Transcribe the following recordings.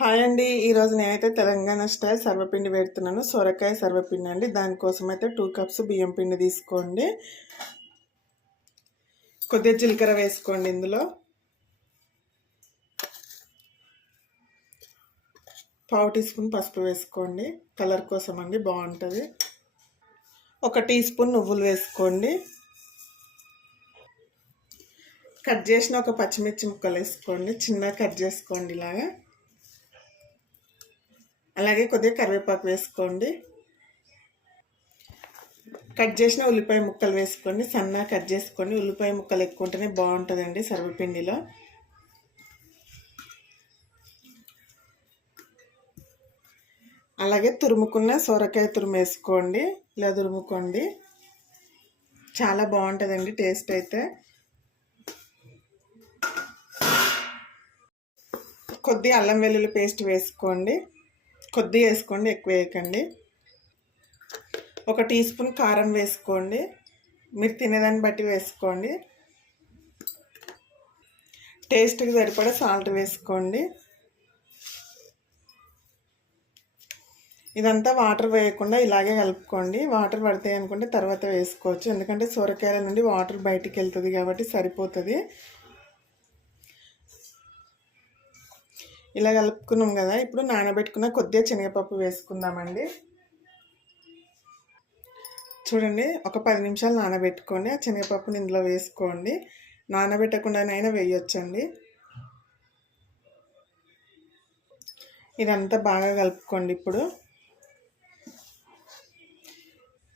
Hi అండి. ఈరోజు నేనైతే తెలంగాణ స్టైల్ సర్వపిండి పెడుతున్నాను. సొరకాయ సర్వపిండి అండి. దానికోసం అయితే 2 కప్స్ బియ్యం పిండి తీసుకోండి. కొద్దిగా జీలకర్ర వేసుకోండి. ఇందులో పావు టీ స్పూన్ పసుపు వేసుకోండి. కలర్ కోసం అండి, బాగుంటుంది. 1 టీ స్పూన్ నువ్వులు వేసుకోండి. కట్ చేసిన ఒక పచ్చిమిర్చి ముక్కలు వేసుకోండి. చిన్నగా కట్ చేసుకోండి ఇలాగా. అలాగే కొద్దిగా కరివేపాకు వేసుకోండి. కట్ చేసిన ఉల్లిపాయ ముక్కలు వేసుకోండి. సన్నగా కట్ చేసుకోండి. ఉల్లిపాయ ముక్కలు ఎక్కువ ఉంటేనే బాగుంటుందండి సర్వపిండిలో. అలాగే తురుముకున్న సొరకాయ తురుము వేసుకోండి. ఇలా తురుముకోండి, చాలా బాగుంటుందండి టేస్ట్ అయితే. కొద్దిగా అల్లం వెల్లుల్లి పేస్ట్ వేసుకోండి. కొద్దిగా వేసుకోండి, ఎక్కువ వేయకండి. 1 టీ స్పూన్ కారం వేసుకోండి. మీరు తినేదాన్ని బట్టి వేసుకోండి. టేస్ట్కి సరిపడా సాల్ట్ వేసుకోండి. ఇదంతా వాటర్ వేయకుండా ఇలాగే కలుపుకోండి. వాటర్ పడతాయి అనుకుంటే తర్వాత వేసుకోవచ్చు, ఎందుకంటే సొరకాయల నుండి వాటర్ బయటికి వెళ్తుంది కాబట్టి సరిపోతుంది. ఇలా కలుపుకున్నాం కదా. ఇప్పుడు నానబెట్టుకున్న కొద్దిగా శనగపప్పు వేసుకుందామండి. చూడండి, ఒక 10 నిమిషాలు నానబెట్టుకోండి. ఆ శనగపప్పుని ఇందులో వేసుకోండి. నానబెట్టకుండానైనా వేయొచ్చండి. ఇదంతా బాగా కలుపుకోండి. ఇప్పుడు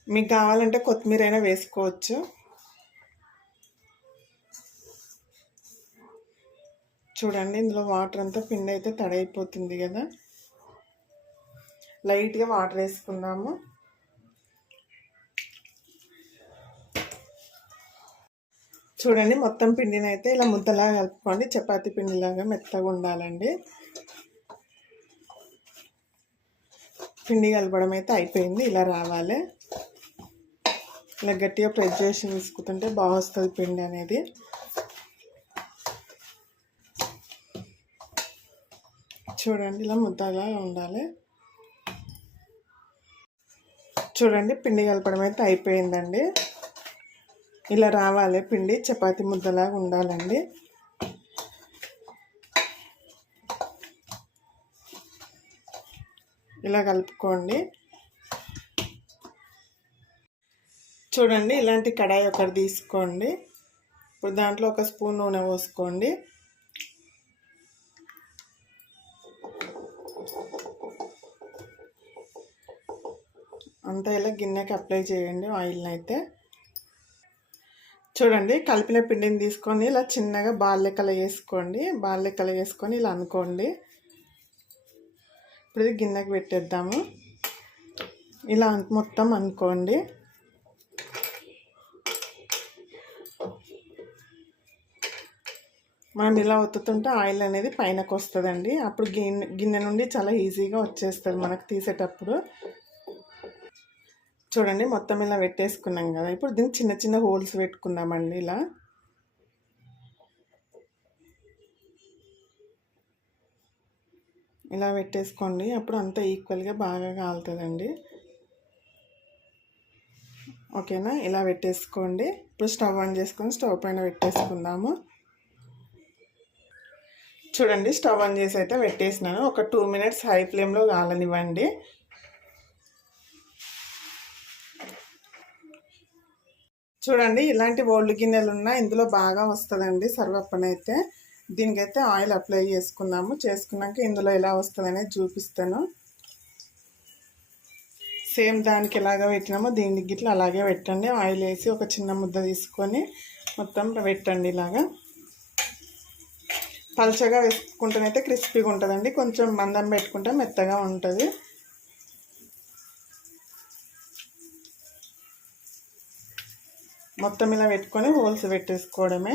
మీకు కావాలంటే కొత్తిమీర అయినా వేసుకోవచ్చు. చూడండి, ఇందులో వాటర్ అంతా పిండి అయితే తడైపోతుంది కదా. లైట్గా వాటర్ వేసుకుందాము. చూడండి, మొత్తం పిండిని అయితే ఇలా ముద్దలాగా కలుపుకోండి. చపాతీ పిండిలాగా మెత్తగా ఉండాలండి. పిండి కలపడం అయితే అయిపోయింది. ఇలా రావాలి. ఇలా గట్టిగా ప్రెస్ చేసి తీసుకుంటుంటే బాగా వస్తుంది పిండి అనేది. చూడండి, ఇలా ముద్దలా ఉండాలి. చూడండి, పిండి కలపడం అయితే అయిపోయిందండి. ఇలా రావాలి పిండి, చపాతీ ముద్దలాగా ఉండాలండి. ఇలా కలుపుకోండి. చూడండి, ఇలాంటి కడాయి ఒకటి తీసుకోండి. ఇప్పుడు దాంట్లో 1 స్పూన్ నూనె పోసుకోండి. అంతా ఇలా గిన్నెకి అప్లై చేయండి ఆయిల్ని అయితే. చూడండి, కలిపిన పిండిని తీసుకొని ఇలా చిన్నగా బాల్ లెక్కలు వేసుకోండి. బాల్ లెక్కలు వేసుకొని ఇలా అనుకోండి. ఇప్పుడు ఇది గిన్నెకి పెట్టేద్దాము. ఇలా మొత్తం అనుకోండి. మనం ఇలా ఒత్తుతుంటే ఆయిల్ అనేది పైనకు వస్తుందండి. అప్పుడు గిన్నె నుండి చాలా ఈజీగా వచ్చేస్తుంది మనకు తీసేటప్పుడు. చూడండి, మొత్తం ఇలా పెట్టేసుకున్నాం కదా. ఇప్పుడు దీనికి చిన్న చిన్న హోల్స్ పెట్టుకుందామండి. ఇలా పెట్టేసుకోండి. అప్పుడు అంతా ఈక్వల్గా బాగా కాలుతుందండి. ఓకేనా, ఇలా పెట్టేసుకోండి. ఇప్పుడు స్టవ్ ఆన్ చేసుకొని స్టవ్ పైన పెట్టేసుకుందాము. చూడండి, స్టవ్ ఆన్ చేసి అయితే పెట్టేసినాను. ఒక 2 మినిట్స్ హై ఫ్లేమ్లో కాలనివ్వండి. చూడండి, ఇలాంటి ఓల్డ్ గిన్నెలు ఉన్నా ఇందులో బాగా వస్తుందండి సర్వప్పనైతే. దీనికైతే ఆయిల్ అప్లై చేసుకున్నాము. చేసుకున్నాక ఇందులో ఎలా వస్తుంది అనేది చూపిస్తాను. సేమ్ దానికి ఎలాగ పెట్టినామో దీనికి గిట్లా అలాగే పెట్టండి. ఆయిల్ వేసి ఒక చిన్న ముద్ద తీసుకొని మొత్తం పెట్టండి. ఇలాగా పలచగా వేసుకుంటేనైతే క్రిస్పీగా ఉంటుందండి. కొంచెం మందం పెట్టుకుంటే మెత్తగా ఉంటుంది. మొత్తం ఇలా పెట్టుకొని హోల్స్ పెట్టేసుకోవడమే.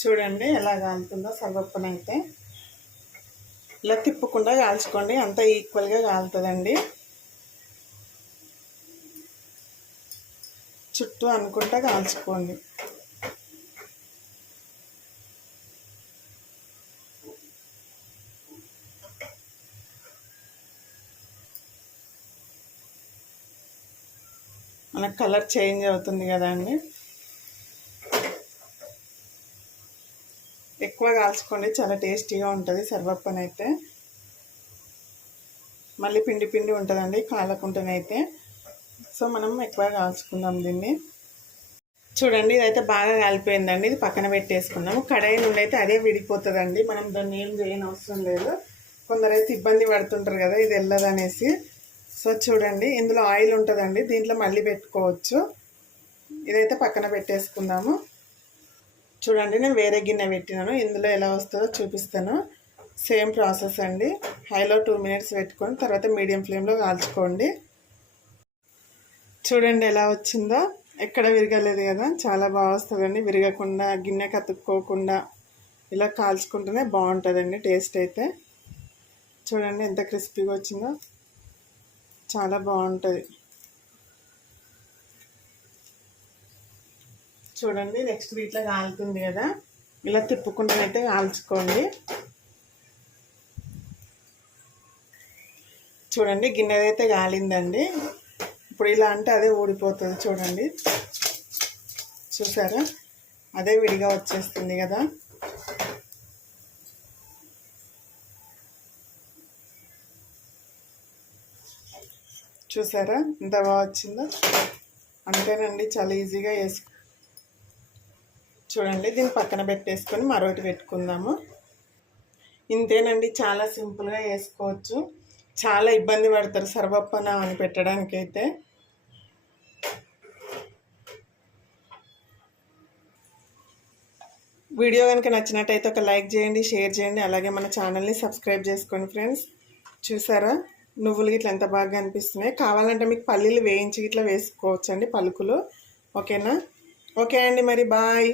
చూడండి, ఎలా కాలుతుందో సర్వప్పనైతే. ఇలా తిప్పకుండా కాల్చుకోండి, అంతా ఈక్వల్గా కాలుతుందండి. చుట్టూ అనుకుంటా కాల్చుకోండి. మనకు కలర్ చేంజ్ అవుతుంది కదా అండి. ఎక్కువ కాల్చుకోండి, చాలా టేస్టీగా ఉంటుంది సర్వప్పని అయితే. మళ్ళీ పిండి పిండి ఉంటుందండి కాలకుంటనైతే. సో మనం ఎక్కువ కాల్చుకుందాం దీన్ని. చూడండి ఇదైతే బాగా కాలిపోయిందండి. ఇది పక్కన పెట్టేసుకుందాము. కడాయి నుండి అయితే అదే విడిపోతుందండి, మనం దాన్ని ఏం చేయని అవసరం లేదు. కొందరైతే ఇబ్బంది పడుతుంటారు కదా ఇది వెళ్ళదనేసి. సో చూడండి ఇందులో ఆయిల్ ఉంటుందండి, దీంట్లో మళ్ళీ పెట్టుకోవచ్చు. ఇదైతే పక్కన పెట్టేసుకుందాము. చూడండి నేను వేరే గిన్నె పెట్టినాను, ఇందులో ఎలా వస్తుందో చూపిస్తాను. సేమ్ ప్రాసెస్ అండి. హైలో 2 మినిట్స్ పెట్టుకొని తర్వాత మీడియం ఫ్లేమ్లో కాల్చుకోండి. చూడండి ఎలా వచ్చిందో, ఎక్కడ విరగలేదు కదా, చాలా బాగా వస్తుందండి. విరగకుండా గిన్నె కతుక్కోకుండా ఇలా కాల్చుకుంటేనే బాగుంటుందండి టేస్ట్ అయితే. చూడండి ఎంత క్రిస్పీగా వచ్చిందో, చాలా బాగుంటుంది. చూడండి నెక్స్ట్ ఇట్లా కాలుతుంది కదా, ఇలా తిప్పుకుంటూనైతే కాల్చుకోండి. చూడండి గిన్నెదైతే కాలిందండి. ఇప్పుడు ఇలా అంటే అదే ఊడిపోతుంది. చూడండి చూసారా, అదే విడిగా వచ్చేస్తుంది కదా. చూసారా ఎంత బాగా వచ్చిందో. అంతేనండి, చాలా ఈజీగా వేసుకో. చూడండి దీన్ని పక్కన పెట్టేసుకొని మరొకటి పెట్టుకుందాము. ఇంతేనండి, చాలా సింపుల్గా వేసుకోవచ్చు. చాలా ఇబ్బంది పడతారు సర్వప్పన అని పెట్టడానికైతే. వీడియో కనుక నచ్చినట్టయితే ఒక లైక్ చేయండి, షేర్ చేయండి, అలాగే మన ఛానల్ని సబ్స్క్రైబ్ చేసుకోండి ఫ్రెండ్స్. చూసారా నువ్వులు ఇట్లా ఎంత బాగా అనిపిస్తున్నాయి. కావాలంటే మీకు పల్లీలు వేయించి ఇట్లా వేసుకోవచ్చండి, పలుకులు. ఓకేనా? ఓకే అండి, మరి బాయ్.